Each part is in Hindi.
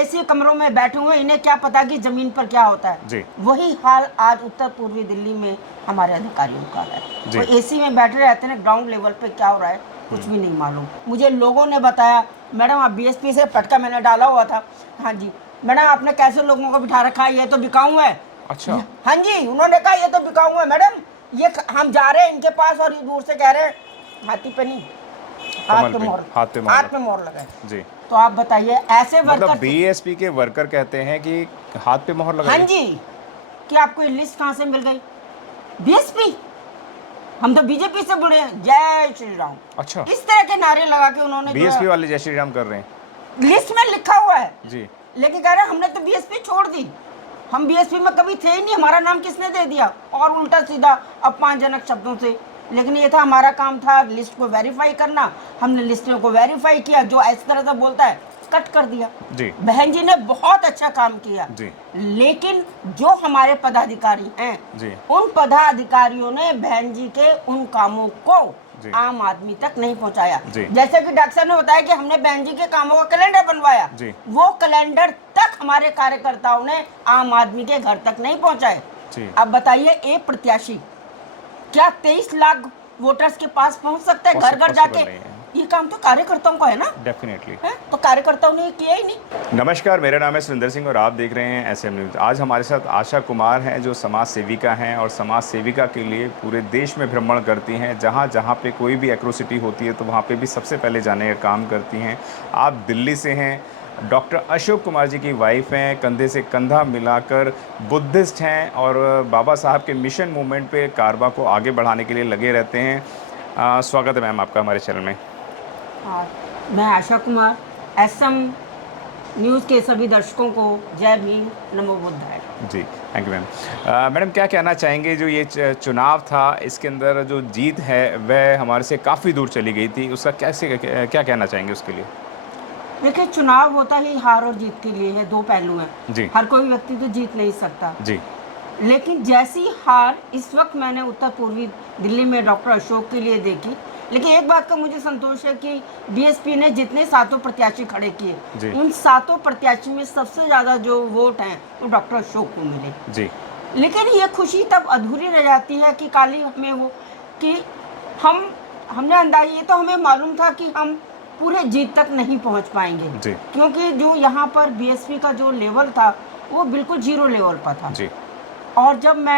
एसी कमरों में बैठे हुए, इन्हें क्या पता कि जमीन पर क्या होता है जी। वही हाल आज उत्तर पूर्वी दिल्ली में हमारे अधिकारियों का है। वो एसी में बैठे रहते हैं, ग्राउंड लेवल पे क्या हो रहा है कुछ भी नहीं मालूम। मुझे लोगों ने बताया, मैडम आप बीएसपी से पटका मैंने डाला हुआ था। हाँ जी मैडम, आपने कैसे लोगों को बिठा रखा है, ये तो बिकाऊ है। अच्छा। हाँ जी, उन्होंने कहा ये तो बिकाऊ है मैडम, ये हम जा रहे हैं इनके पास और दूर से कह रहे हैं हाथी पे नहीं, हाथ पे मोहर, हाथ पे मोहर लगा है। जी। तो आप बताइए ऐसे मतलब वर्कर, बीएसपी के वर्कर कहते हैं कि हाथ पे मोहर लगाई। हाँ जी, कि आपको ये लिस्ट कहाँ से मिल गई? बीएसपी, हम तो बीजेपी से बोले हैं जय श्री राम। अच्छा, इस तरह के नारे लगा के उन्होंने बीएसपी वाले जय श्री राम कर रहे हैं, लिस्ट में लिखा हुआ है जी। लेकिन कह रहे हैं हमने तो बीएसपी छोड़ दी, हम बीएसपी में कभी थे ही नहीं, हमारा नाम किसने दे दिया, और उल्टा सीधा अपमानजनक शब्दों से। लेकिन ये था हमारा काम था लिस्ट को वेरीफाई करना, हमने लिस्टों को वेरीफाई किया, जो इस तरह से बोलता है कट कर दिया। जी। बहन जी ने बहुत अच्छा काम किया जी। लेकिन जो हमारे पदाधिकारी हैं जी। उन पदाधिकारियों ने बहन जी के उन कामों को जी। आम आदमी तक नहीं पहुंचाया। जी। जैसे कि डॉक्टर साहब ने बताया कि हमने बहन जी के कामों का कैलेंडर बनवाया, जी। वो कैलेंडर तक हमारे कार्यकर्ताओं ने आम आदमी के घर तक नहीं पहुंचाए। अब बताइए एक प्रत्याशी क्या 23 लाख वोटर्स के पास पहुंच सकता है घर घर जाके? ये काम तो कार्यकर्ताओं का है ना, डेफिनेटली है? तो कार्यकर्ताओं ने किया ही नहीं। नमस्कार, मेरा नाम है सुरेंद्र सिंह और आप देख रहे हैं एसएम न्यूज़। आज हमारे साथ आशा कुमार हैं जो समाज सेविका हैं और समाज सेविका के लिए पूरे देश में भ्रमण करती हैं। जहाँ जहाँ पे कोई भी एट्रोसिटी होती है तो वहाँ पे भी सबसे पहले जाने का काम करती हैं। आप दिल्ली से हैं, डॉक्टर अशोक कुमार जी की वाइफ हैं, कंधे से कंधा मिलाकर बुद्धिस्ट हैं और बाबा साहब के मिशन मूवमेंट पे कारवा को आगे बढ़ाने के लिए लगे रहते हैं। स्वागत है मैम आपका हमारे चैनल में। मैं आशा कुमार, एसएम न्यूज़ के सभी दर्शकों को जय भीम, नमो बुद्धाय। जी, थैंक यू मैम। मैडम क्या कहना चाहेंगे, जो ये चुनाव था इसके अंदर जो जीत है वह हमारे से काफ़ी दूर चली गई थी, उसका कैसे क्या कहना चाहेंगे उसके लिए? देखिए चुनाव होता ही हार और जीत के लिए है, दो पहलू हैं जी। हर कोई व्यक्ति तो जीत नहीं सकता जी। लेकिन जैसी हार इस वक्त मैंने उत्तर पूर्वी दिल्ली में डॉक्टर अशोक के लिए देखी, लेकिन एक बात का मुझे संतोष है कि बीएसपी ने जितने 7 प्रत्याशी खड़े किए उन 7 प्रत्याशी में सबसे ज़्यादा जो वोट हैं वो डॉक्टर अशोक को मिले। जी। लेकिन ये खुशी तब अधूरी रह जाती है कि काली हमें वो कि हमने अंदाजा, ये तो हमें मालूम था कि हम पूरे जीत तक नहीं पहुंच पाएंगे क्योंकि जो यहाँ पर बीएसपी का जो लेवल था वो बिल्कुल जीरो लेवल पर था जी। और जब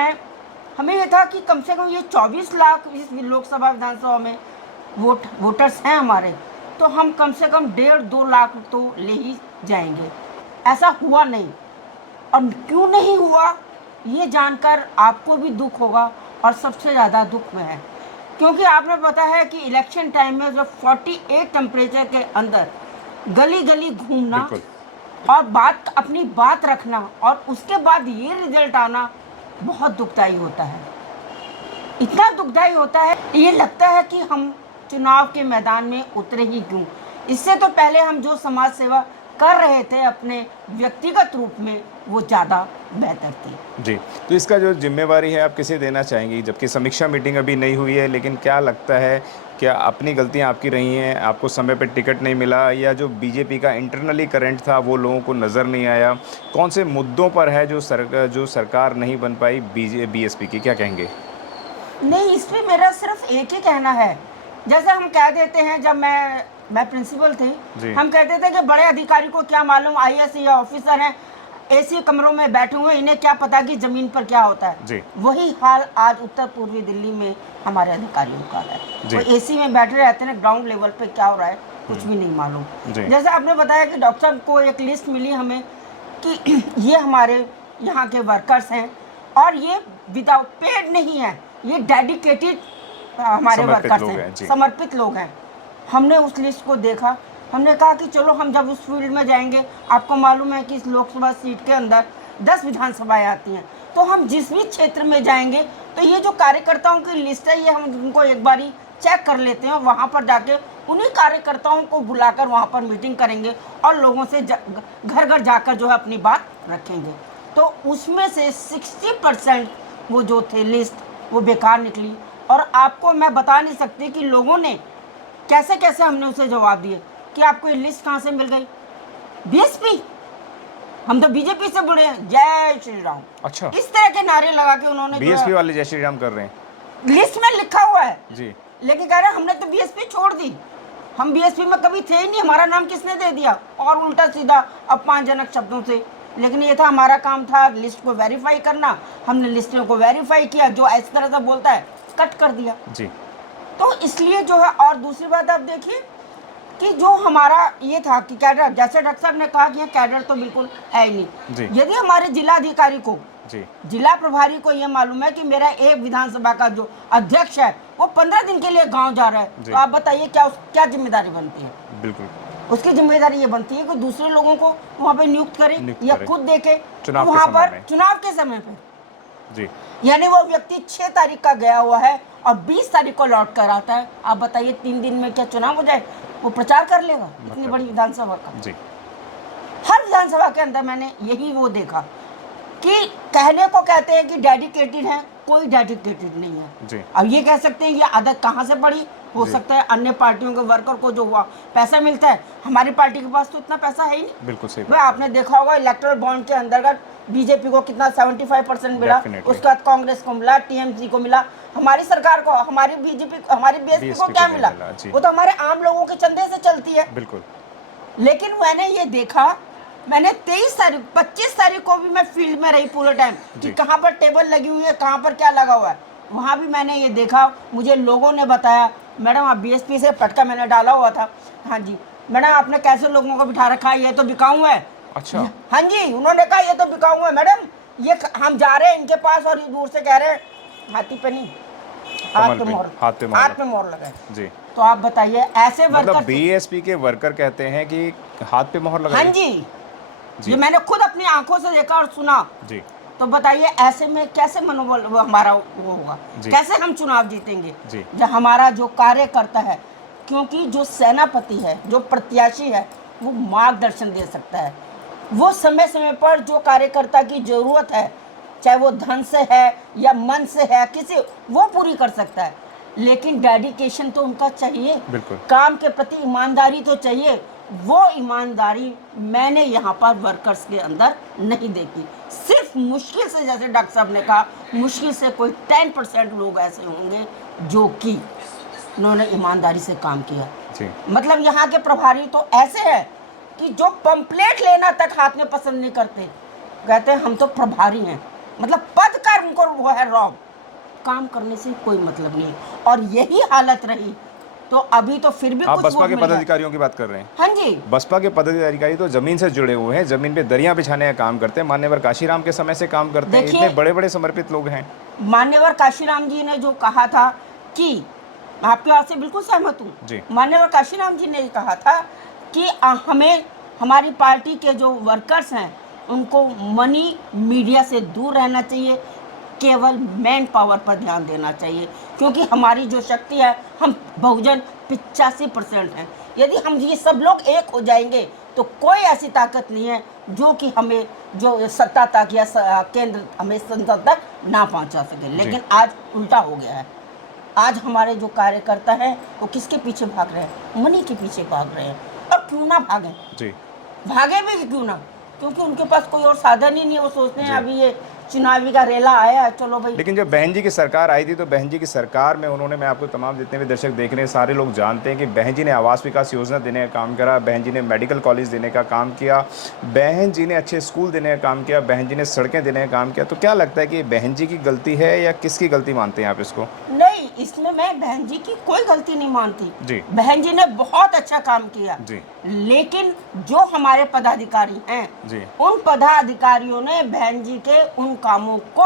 हमें ये था कि कम से कम ये 24 लाख इस लोकसभा विधानसभा में वोटर्स हैं हमारे, तो हम कम से कम 1.5-2 लाख तो ले ही जाएंगे। ऐसा हुआ नहीं, और क्यों नहीं हुआ ये जानकर आपको भी दुख होगा और सबसे ज़्यादा दुख में है क्योंकि आपने पता है कि इलेक्शन टाइम में जब 48 टेम्परेचर के अंदर गली गली घूमना और अपनी बात रखना और उसके बाद ये रिजल्ट आना बहुत दुखदाई होता है। इतना दुखदाई होता है, ये लगता है कि हम चुनाव के मैदान में उतरे ही क्यों। इससे तो पहले हम जो समाज सेवा कर रहे थे अपने व्यक्तिगत रूप में वो ज़्यादा बेहतर थी। जी, तो इसका जो जिम्मेवारी है आप किसे देना चाहेंगी, जबकि समीक्षा मीटिंग अभी नहीं हुई है, लेकिन क्या लगता है क्या अपनी गलतियां आपकी रही हैं, आपको समय पर टिकट नहीं मिला या जो बीजेपी का इंटरनली करंट था वो लोगों को नज़र नहीं आया? कौन से मुद्दों पर है जो सरकार नहीं बन पाई बीएसपी की, क्या कहेंगे? नहीं, इस पर मेरा सिर्फ एक ही कहना है, जैसे हम कह देते हैं, जब मैं प्रिंसिपल थी, हम कहते थे कि बड़े अधिकारी को क्या मालूम, आईएएस या ऑफिसर हैं, एसी कमरों में बैठे हुए, इन्हें क्या पता कि जमीन पर क्या होता है। वही हाल आज उत्तर पूर्वी दिल्ली में हमारे अधिकारियों का है। वो एसी में बैठे रहते हैं, ग्राउंड लेवल पे क्या हो रहा है कुछ भी नहीं मालूम। जैसे आपने बताया कि डॉक्टर साहब को एक लिस्ट मिली हमें कि ये हमारे यहाँ के वर्कर्स हैं और ये विदाउट पेड नहीं है, ये डेडिकेटेड हमारे वर्कर्स हैं, समर्पित लोग हैं। हमने उस लिस्ट को देखा, हमने कहा कि चलो हम जब उस फील्ड में जाएंगे, आपको मालूम है कि इस लोकसभा सीट के अंदर 10 विधानसभाएं आती हैं, तो हम जिस भी क्षेत्र में जाएंगे तो ये जो कार्यकर्ताओं की लिस्ट है ये हम उनको एक बारी चेक कर लेते हैं और वहाँ पर जाके उन्हीं कार्यकर्ताओं को बुलाकर वहाँ पर मीटिंग करेंगे और लोगों से घर घर जाकर जो है अपनी बात रखेंगे। तो उसमें से 60% वो जो थे लिस्ट वो बेकार निकली और आपको मैं बता नहीं सकती कि लोगों ने कैसे कैसे हमने उसे जवाब दिए कि आपको ये लिस्ट कहाँ से मिल गई। बीएसपी हम तो बीजेपी से जुड़े हैं, जय श्री राम। अच्छा, इस तरह के नारे लगा के उन्होंने बीएसपी वाले जय श्री राम कर रहे हैं लिस्ट में लिखा हुआ है जी। लेकिन कह रहे हैं हमने तो बीएसपी छोड़ दी, हम बीएसपी में कभी थे ही नहीं, हमारा नाम किसने दे दिया, और उल्टा सीधा अपमानजनक शब्दों से। लेकिन ये था, हमारा काम था लिस्ट को वेरीफाई करना, हमने लिस्ट को वेरीफाई किया, जो इस तरह से बोलता है कट कर दिया जी। तो इसलिए जो है। और दूसरी बात आप देखिए कि जो हमारा ये था कि कैडर, जैसे डॉक्टर साहब ने कहा कि कैडर तो बिल्कुल है ही जी। नहीं। यदि हमारे जिलाधिकारी को, जी, जिला प्रभारी को ये मालूम है कि मेरा एक विधानसभा का जो अध्यक्ष है वो 15 दिन के लिए गांव जा रहा है, तो आप बताइए क्या जिम्मेदारी बनती है? बिल्कुल, उसकी जिम्मेदारी ये बनती है कि दूसरे लोगों को वहाँ पे नियुक्त करे या खुद देखे वहाँ पर चुनाव के समय पे जी। यानी वो व्यक्ति 6 तारीख का गया हुआ है और 20 तारीख को लौट कर आता है। आप बताइए 3 दिन में क्या चुनाव हो जाए? वो प्रचार कर लेगा इतनी बड़ी विधानसभा का? जी। हर विधानसभा के अंदर मैंने यही वो देखा कि कहने को कहते हैं कि डेडिकेटेड है, कोई डेडिकेटेड नहीं है जी। अब ये कह सकते हैं ये आदत कहाँ से पड़ी, हो सकता है अन्य पार्टियों के वर्कर को जो हुआ पैसा मिलता है, हमारी पार्टी के पास तो इतना पैसा है ही नहीं। बिल्कुल सही। भाई आपने देखा होगा इलेक्टोरल बॉन्ड के अंतर्गत बीजेपी को कितना 75% मिला, उसके बाद कांग्रेस को मिला, टीएमसी को मिला, हमारी सरकार को, हमारी बीएसपी को क्या मिला? वो तो हमारे आम लोगों के चंदे से चलती है। बिल्कुल। लेकिन मैंने ये देखा, मैंने 25 तारीख को भी मैं फील्ड में रही पूरे टाइम कि कहाँ पर टेबल लगी हुई है, कहाँ पर क्या लगा हुआ है, वहाँ भी मैंने ये देखा। मुझे लोगों ने बताया मैडम आप बीएसपी से पटका मैंने डाला हुआ था, हाँ जी मैडम आपने कैसे लोगों को बिठा रखा है, ये तो बिकाऊ है। अच्छा, हाँ जी, उन्होंने कहा ये तो बिकाऊ है मैडम, ये हम जा रहे हैं इनके पास और दूर से कह रहे हैं हाथी पे नहीं हाथ पे मोहर लगा जी। तो आप बताइए ऐसे मतलब बीएसपी के वर्कर कहते हैं कि हाथ पे मोहर लगा? हाँ जी, ये मैंने खुद अपनी आंखों से देखा और सुना जी। तो बताइए ऐसे में कैसे मनोबल हमारा वो होगा, कैसे हम चुनाव जीतेंगे जब हमारा जो कार्यकर्ता है, क्योंकि जो सेनापति है, जो प्रत्याशी है, वो मार्गदर्शन दे सकता है, वो समय समय पर जो कार्यकर्ता की जरूरत है, चाहे वो धन से है या मन से है, किसी वो पूरी कर सकता है। लेकिन डेडिकेशन तो उनका चाहिए, काम के प्रति ईमानदारी तो चाहिए। वो ईमानदारी मैंने यहाँ पर वर्कर्स के अंदर नहीं देखी। सिर्फ मुश्किल से, जैसे डॉक्टर साहब ने कहा, मुश्किल से कोई 10% लोग ऐसे होंगे जो कि उन्होंने ईमानदारी से काम किया जी। मतलब यहाँ के प्रभारी तो ऐसे हैं कि जो पंपलेट लेना तक हाथ में पसंद नहीं करते, कहते हैं हम तो प्रभारी हैं, मतलब पद का उनको वो है रौब, काम करने से कोई मतलब नहीं। और यही हालत रही तो अभी तो फिर भी आप बसपा के पदाधिकारियों की बात कर रहे हैं? हाँ जी, बसपा के पदाधिकारी तो जमीन से जुड़े हुए हैं, जमीन पे दरिया बिछाने का काम करते हैं, मान्यवर काशीराम के समय से काम करते हैं, इतने बड़े बड़े समर्पित लोग हैं। मान्यवर काशीराम जी ने जो कहा था कि आपकी बात से बिल्कुल सहमत हूँ, मान्यवर काशीराम जी ने कहा था कि हमें हमारी पार्टी के जो वर्कर्स हैं उनको मनी मीडिया से दूर रहना चाहिए, केवल मैन पावर पर ध्यान देना चाहिए, क्योंकि हमारी जो शक्ति है, हम बहुजन 85% हैं। यदि हम ये सब लोग एक हो जाएंगे तो कोई ऐसी ताकत नहीं है जो कि हमें जो सत्ता तक या केंद्र हमें संसद तक ना पहुंचा सके। लेकिन आज उल्टा हो गया है। आज हमारे जो कार्यकर्ता हैं वो किसके पीछे भाग रहे हैं? मनी के पीछे भाग रहे हैं। और क्यों ना भागें जी, भागे भी क्यों ना, क्योंकि उनके पास कोई और साधन ही नहीं है। वो सोचते हैं अभी ये चुनावी का रेला आया, चलो भाई। लेकिन जब बहन जी की सरकार आई थी तो बहन जी की सरकार में उन्होंने, मैं आपको तमाम जितने भी दर्शक देख रहे हैं सारे लोग जानते हैं कि बहन जी ने आवास विकास योजना देने का काम करा, बहन जी ने मेडिकल कॉलेज देने का काम किया, बहन जी ने अच्छे स्कूल देने का काम किया, बहन जी ने सड़कें देने का काम किया। तो क्या लगता है कि बहन जी की गलती है या किसकी गलती मानते हैं आप इसको? नहीं, इसमें मैं बहन जी की कोई गलती नहीं मानती जी। बहन जी ने बहुत अच्छा काम किया जी। लेकिन जो हमारे पदाधिकारी हैं जी, उन पदाधिकारियों ने बहन जी के उन कामों को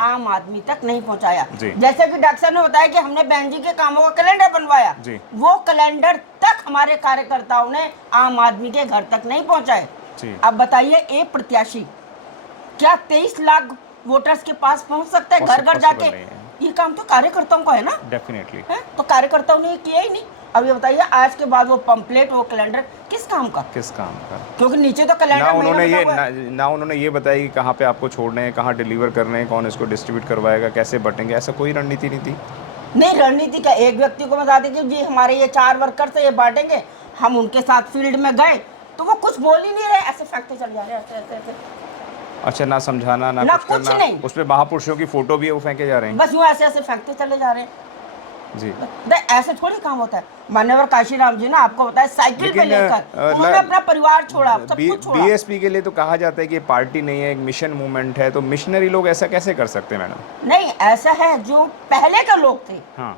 आम आदमी तक नहीं पहुंचाया। जैसे कि डॉक्टर साहब ने बताया कि हमने बहन जी के कामों का कैलेंडर बनवाया, वो कैलेंडर तक हमारे कार्यकर्ताओं ने आम आदमी के घर तक नहीं पहुंचाए। अब बताइए एक प्रत्याशी क्या 23 लाख वोटर्स के पास पहुंच सकता है घर घर जाके? ये काम तो कार्यकर्ताओं का है ना, डेफिनेटली है। तो कार्यकर्ताओं ने किया ही नहीं। अब ये बताइए आज के बाद वो पंपलेट, वो कैलेंडर किस काम का? क्योंकि नीचे तो कैलेंडर ना उन्होंने ये बताया कि कहाँ पे आपको छोड़ने हैं, कहाँ डिलीवर करने हैं, कौन इसको डिस्ट्रीब्यूट करवाएगा, कैसे बटेंगे, ऐसा कोई रणनीति नहीं थी। नहीं, रणनीति का एक व्यक्ति को बता दें कि जी हमारे ये 4 वर्कर से ये बांटेंगे। हम उनके साथ फील्ड में गए, तो वो कुछ बोल ही नहीं रहे, ऐसे फेंकते चले जा रहे हैं, ऐसे ऐसे ऐसे। अच्छा, ना समझाना ना ना कुछ कुछ करना, नहीं। उस पे महापुरुषों की फोटो भी है वो फेंके जा रहे हैं। बस यूँ ऐसे ऐसे फेंकते चले जा रहे हैं। जी। ऐसे थोड़ी काम होता है। मान्यवर काशीराम जी ना, आपको बताया, साइकिल पे लेकिन लेकर उन्होंने अपना परिवार छोड़ा, सब कुछ छोड़ा। बीएसपी के लिए तो कहा जाता है कि ये पार्टी नहीं है, एक मिशन मूवमेंट है, तो मिशनरी लोग ऐसा कैसे कर सकते हैं मैडम? नहीं, ऐसा है, जो पहले के लोग थे, हाँ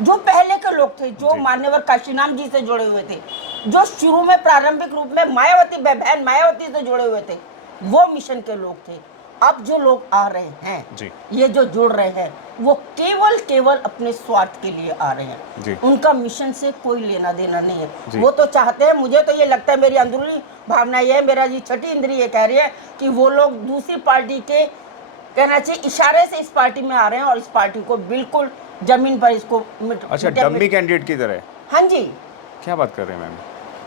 जो पहले के लोग थे, जो जी। मान्यवर काशीराम जी से जुड़े हुए थे, जो शुरू में प्रारंभिक रूप में मायावती, बहन मायावती से जुड़े हुए थे, वो मिशन के लोग थे। अब जो लोग आ रहे हैं जी। ये जो जुड़ रहे हैं, वो केवल अपने स्वार्थ के लिए आ रहे जी। हैं। उनका मिशन से कोई लेना देना नहीं जी। है। वो तो चाहते हैं, मुझे तो ये लगता है, मेरी अंदरूनी भावना ये है, मेरा जी छठी इंद्री ये कह रही है कि वो लोग दूसरी पार्टी के, कहना चाहिए, इशारे से इस पार्टी में आ रहे हैं और इस पार्टी को बिल्कुल जमीन पर इसको अच्छा, डम्मी कैंडिडेट की तरह? हाँ जी, क्या बात कर रहे हैं मैम?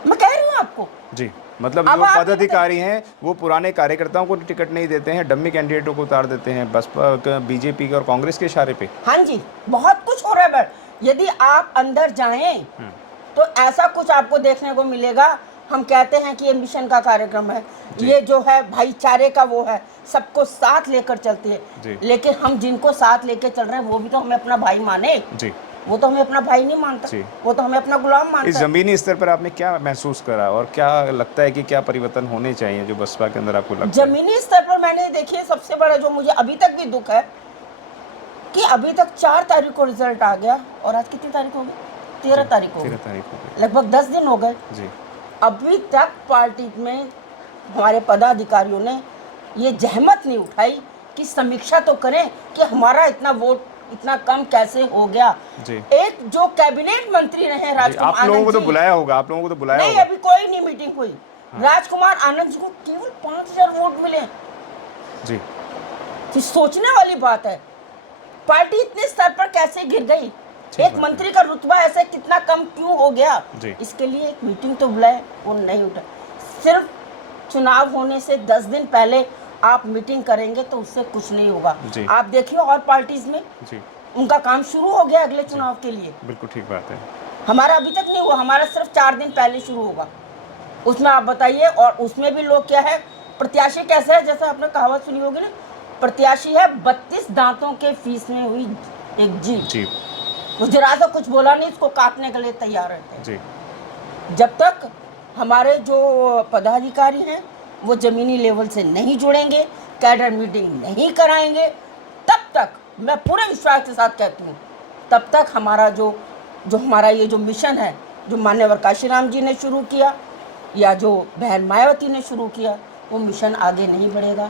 मैं कह रही हूँ आपको जी, मतलब अब जो आप पदाधिकारी हैं वो पुराने कार्यकर्ताओं को टिकट नहीं देते हैं, डम्मी कैंडिडेटों को उतार देते हैं बसपा, बीजेपी और कांग्रेस के इशारे पे। हाँ जी, बहुत कुछ हो रहा है। बट यदि आप अंदर जाएं तो ऐसा कुछ आपको देखने को मिलेगा। हम कहते हैं कि ये मिशन का कार्यक्रम है, ये जो है भाईचारे का वो है, सबको साथ लेकर चलती है। लेकिन हम जिनको साथ लेकर चल रहे हैं वो भी तो हमें अपना भाई माने जी। वो तो हमें अपना भाई नहीं मानता, वो तो हमें अपना गुलाम मानता है। इस जमीनी स्तर पर आपने क्या महसूस करा और क्या लगता है कि क्या परिवर्तन होने चाहिए जो बसपा के अंदर आपको लगता है? जमीनी स्तर पर मैंने देखिए, सबसे बड़ा जो मुझे अभी तक भी दुख है कि अभी तक 4 तारीख को रिजल्ट आ गया और आज कितनी तारीख हो गई? 13 तारीख हो गई, लगभग 10 दिन हो गए। अभी तक पार्टी में हमारे पदाधिकारियों ने ये जहमत नहीं उठाई कि समीक्षा तो करें कि हमारा इतना वोट इतना कम कैसे हो गया। जी। एक जो कैबिनेट मंत्री रहे राजकुमार, आप लोगों को तो बुलाया होगा, आप लोगों को तो बुलाया नहीं, होगा। अभी कोई नहीं मीटिंग हुई। राजकुमार आनंद जी को केवल 5000 वोट मिले जी। तो सोचने वाली बात है, पार्टी इतने स्तर पर कैसे गिर गई, एक मंत्री का रुतबा ऐसे कितना कम क्यों हो गया? इसके लिए एक मीटिंग तो बुलाए, वो नहीं उठा। सिर्फ चुनाव होने से 10 दिन पहले आप मीटिंग करेंगे तो उससे कुछ नहीं होगा। आप देखिए और पार्टीज में उनका काम शुरू हो गया अगले चुनाव के लिए। बिल्कुल ठीक बात है। हमारा अभी तक नहीं हुआ, हमारा सिर्फ 4 दिन पहले शुरू होगा। उसमें आप बताइए, और उसमें भी लोग क्या है, प्रत्याशी कैसे है, जैसे आपने कहावत सुनी होगी ना, प्रत्याशी है 32 दांतों के फीस में हुई एक जीत। वो जरा सा कुछ बोला नहीं, इसको काटने के लिए तैयार रहते हैं। जब तक हमारे जो पदाधिकारी हैं वो जमीनी लेवल से नहीं जुड़ेंगे, कैडर मीटिंग नहीं कराएंगे, तब तक मैं पूरे विश्वास के साथ कहती हूँ, तब तक हमारा जो हमारा ये जो मिशन है, जो मान्यवर काशीराम जी ने शुरू किया या जो बहन मायावती ने शुरू किया, वो मिशन आगे नहीं बढ़ेगा,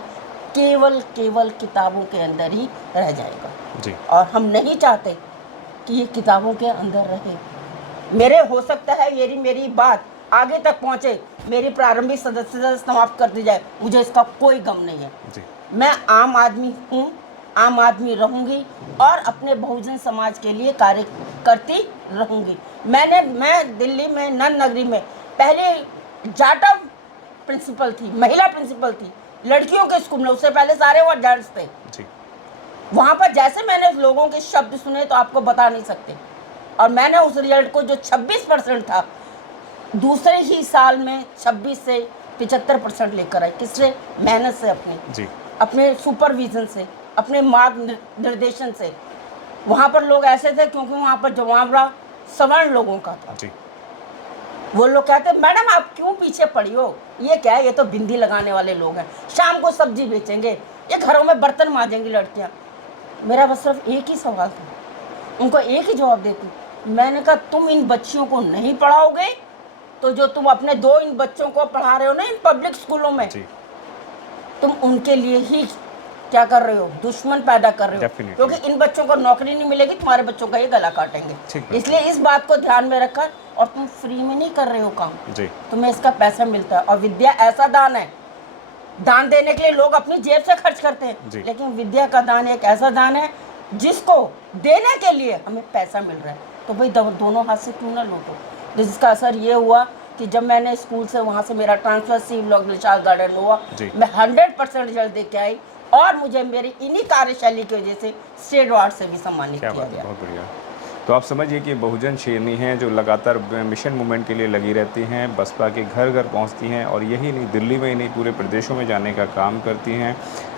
केवल किताबों के अंदर ही रह जाएगा जी। और हम नहीं चाहते कि ये किताबों के अंदर रहे। मेरे हो सकता है मेरी बात आगे तक पहुँचे, मेरी प्रारंभिक सदस्यता समाप्त कर दी जाए, मुझे इसका कोई गम नहीं है जी। मैं आम आदमी हूँ, आम आदमी रहूँगी और अपने बहुजन समाज के लिए कार्य करती रहूँगी। मैं दिल्ली में नन नगरी में पहले जाटव प्रिंसिपल थी, महिला प्रिंसिपल थी लड़कियों के स्कूल में, उससे पहले सारे वो जेंट्स थे जी। वहाँ पर जैसे मैंने लोगों के शब्द सुने तो आपको बता नहीं सकते। और मैंने उस रिजल्ट को जो 26% था, दूसरे ही साल में 26 से 75% लेकर आई। किससे? मेहनत से, अपने सुपरविजन से, अपने मार्ग निर्देशन से। वहाँ पर लोग ऐसे थे क्योंकि वहाँ पर जमावड़ा सवर्ण लोगों का था जी। वो लोग कहते मैडम आप क्यों पीछे पड़ी हो, ये क्या है, ये तो बिंदी लगाने वाले लोग हैं, शाम को सब्जी बेचेंगे, ये घरों में बर्तन मांजेंगी लड़कियाँ। मेरा बस सिर्फ एक ही सवाल था, उनको एक ही जवाब देती। मैंने कहा तुम इन बच्चियों को नहीं पढ़ाओगे तो जो तुम अपने 2 इन बच्चों को पढ़ा रहे हो ना इन पब्लिक स्कूलों में, तुम उनके लिए ही क्या कर रहे हो, दुश्मन पैदा कर रहे हो, क्योंकि इन बच्चों को नौकरी नहीं मिलेगी, तुम्हारे बच्चों का ये गला काटेंगे। इसलिए इस बात को ध्यान में रखकर, और तुम फ्री में नहीं कर रहे हो काम जी। तुम्हें इसका पैसा मिलता है। और विद्या ऐसा दान है, दान देने के लिए लोग अपनी जेब से खर्च करते हैं, लेकिन विद्या का दान एक ऐसा दान है जिसको देने के लिए हमें पैसा मिल रहा है। तो भाई दोनों हाथ से क्यों ना लूटो। जिसका असर ये हुआ कि जब मैंने स्कूल से वहाँ से मेरा ट्रांसफर सिविल निशाद गार्डन हुआ, मैं 100% रिजल्ट दे के आई और मुझे मेरी इन्हीं कार्यशैली की वजह से स्टेट अवार्ड से भी सम्मानित किया गया। बहुत बढ़िया। तो आप समझिए कि बहुजन शेरनी हैं जो लगातार मिशन मूवमेंट के लिए लगी रहती हैं, बसपा के घर घर पहुंचती हैं और यही नहीं, दिल्ली में ही नहीं पूरे प्रदेशों में जाने का काम करती हैं।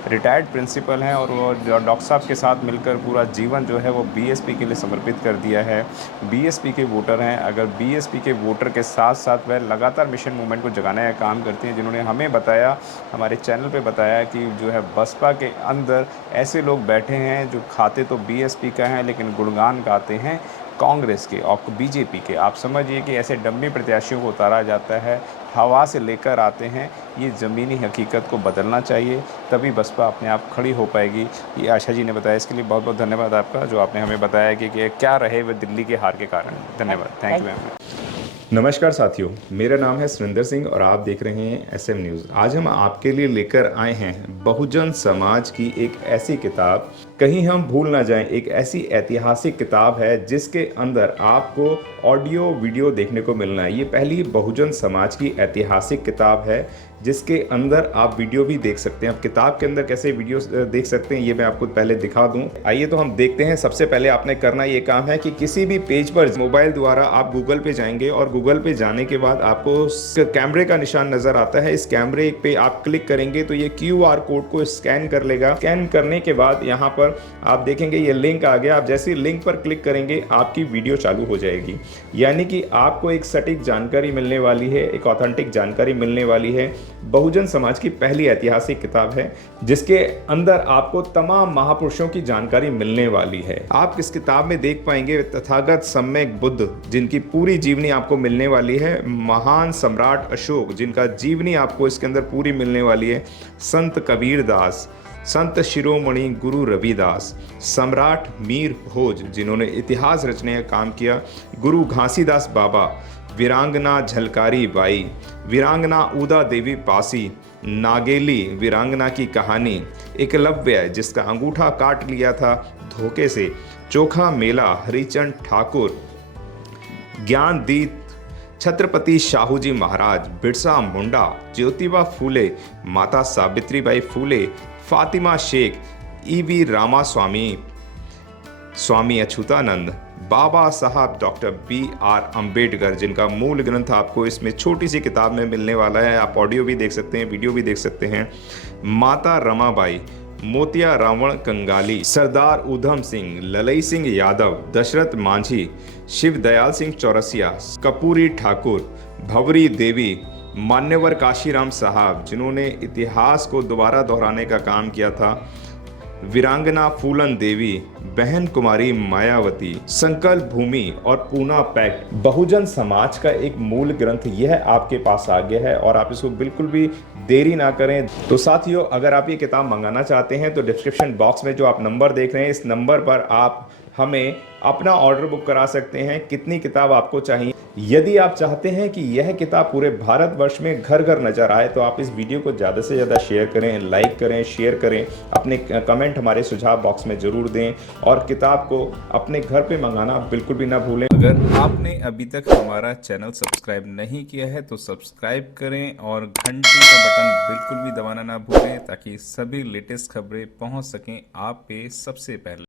रिटायर्ड प्रिंसिपल हैं और वो डॉक्टर साहब के साथ मिलकर पूरा जीवन जो है वो बीएसपी के लिए समर्पित कर दिया है। बीएसपी के वोटर हैं, अगर बीएसपी के वोटर के साथ साथ वह लगातार मिशन मूवमेंट को जगाने का काम करती हैं, जिन्होंने हमें बताया, हमारे चैनल पे बताया कि जो है बसपा के अंदर ऐसे लोग बैठे हैं जो खाते तो बीएसपी का हैं लेकिन गुणगान गाते हैं कांग्रेस के और बीजेपी के। आप समझिए कि ऐसे डम्मी प्रत्याशियों को उतारा जाता है, हवा से लेकर आते हैं। ये ज़मीनी हकीकत को बदलना चाहिए, तभी बसपा अपने आप खड़ी हो पाएगी। ये आशा जी ने बताया, इसके लिए बहुत बहुत धन्यवाद आपका, जो आपने हमें बताया कि क्या रहे वह दिल्ली के हार के कारण। धन्यवाद, थैंक यू मैम। नमस्कार साथियों, मेरा नाम है सुरेंद्र सिंह और आप देख रहे हैं एसएम न्यूज़। आज हम आपके लिए लेकर आए हैं बहुजन समाज की एक ऐसी किताब, कहीं हम भूल ना जाएं, एक ऐसी ऐतिहासिक किताब है जिसके अंदर आपको ऑडियो वीडियो देखने को मिलना है। ये पहली बहुजन समाज की ऐतिहासिक किताब है जिसके अंदर आप वीडियो भी देख सकते हैं। आप किताब के अंदर कैसे वीडियो देख सकते हैं ये मैं आपको पहले दिखा दूं। आइए तो हम देखते हैं। सबसे पहले आपने करना ये काम है कि किसी भी पेज पर मोबाइल द्वारा आप गूगल पे जाएंगे और गूगल पे जाने के बाद आपको कैमरे का निशान नजर आता है। इस कैमरे पे आप क्लिक करेंगे तो ये QR कोड को स्कैन कर लेगा। स्कैन करने के बाद यहाँ पर आप देखेंगे ये लिंक आ गया। आप जैसे ही लिंक पर क्लिक करेंगे आपकी वीडियो चालू हो जाएगी, यानी कि आपको एक सटीक जानकारी मिलने वाली है, एक ऑथेंटिक जानकारी मिलने वाली है। बहुजन समाज की पहली ऐतिहासिक किताब है जिसके अंदर आपको तमाम महापुरुषों की जानकारी मिलने वाली है। आप इस किताब में देख पाएंगे तथागत सम्यक बुद्ध, जिनकी पूरी जीवनी आपको मिलने वाली है। महान सम्राट अशोक, जिनका जीवनी आपको इसके अंदर पूरी मिलने वाली है। संत कबीर दास, संत शिरोमणि गुरु रविदास, सम्राट मीर भोज, जिन्होंने इतिहास रचने का काम किया। गुरु घासीदास बाबा, वीरांगना झलकारी बाई, वीरांगना उदा देवी पासी, नागेली वीरांगना की कहानी, एकलव्य जिसका अंगूठा काट लिया था धोखे से, चोखा मेला हरिचंद ठाकुर, ज्ञानदीप छत्रपति शाहूजी महाराज, बिरसा मुंडा, ज्योतिबा फूले, माता सावित्रीबाई फूले, फातिमा शेख, EV रामास्वामी, स्वामी अच्युतानंद, बाबा साहब डॉक्टर BR अम्बेडकर, जिनका मूल ग्रंथ आपको इसमें छोटी सी किताब में मिलने वाला है। आप ऑडियो भी देख सकते हैं, वीडियो भी देख सकते हैं। माता रमाबाई, मोतिया रावण कंगाली, सरदार उधम सिंह, ललई सिंह यादव, दशरथ मांझी, शिव दयाल सिंह चौरसिया, कपूरी ठाकुर, भंवरी देवी, मान्यवर काशीराम साहब, जिन्होंने इतिहास को दोबारा दोहराने का काम किया था, वीरांगना फूलन देवी, बहन कुमारी मायावती, संकल्प भूमि और पूना पैक्ट। बहुजन समाज का एक मूल ग्रंथ यह आपके पास आ गया है और आप इसको बिल्कुल भी देरी ना करें। तो साथियों, अगर आप ये किताब मंगाना चाहते हैं तो डिस्क्रिप्शन बॉक्स में जो आप नंबर देख रहे हैं, इस नंबर पर आप हमें अपना ऑर्डर बुक करा सकते हैं। कितनी किताब आपको चाहिए? यदि आप चाहते हैं कि यह किताब पूरे भारतवर्ष में घर घर नजर आए तो आप इस वीडियो को ज़्यादा से ज़्यादा शेयर करें, लाइक करें, शेयर करें, अपने कमेंट हमारे सुझाव बॉक्स में ज़रूर दें और किताब को अपने घर पे मंगाना बिल्कुल भी ना भूलें। अगर आपने अभी तक हमारा चैनल सब्सक्राइब नहीं किया है तो सब्सक्राइब करें और घंटी का बटन बिल्कुल भी दबाना ना भूलें ताकि सभी लेटेस्ट खबरें पहुँच सकें आप पे सबसे पहले।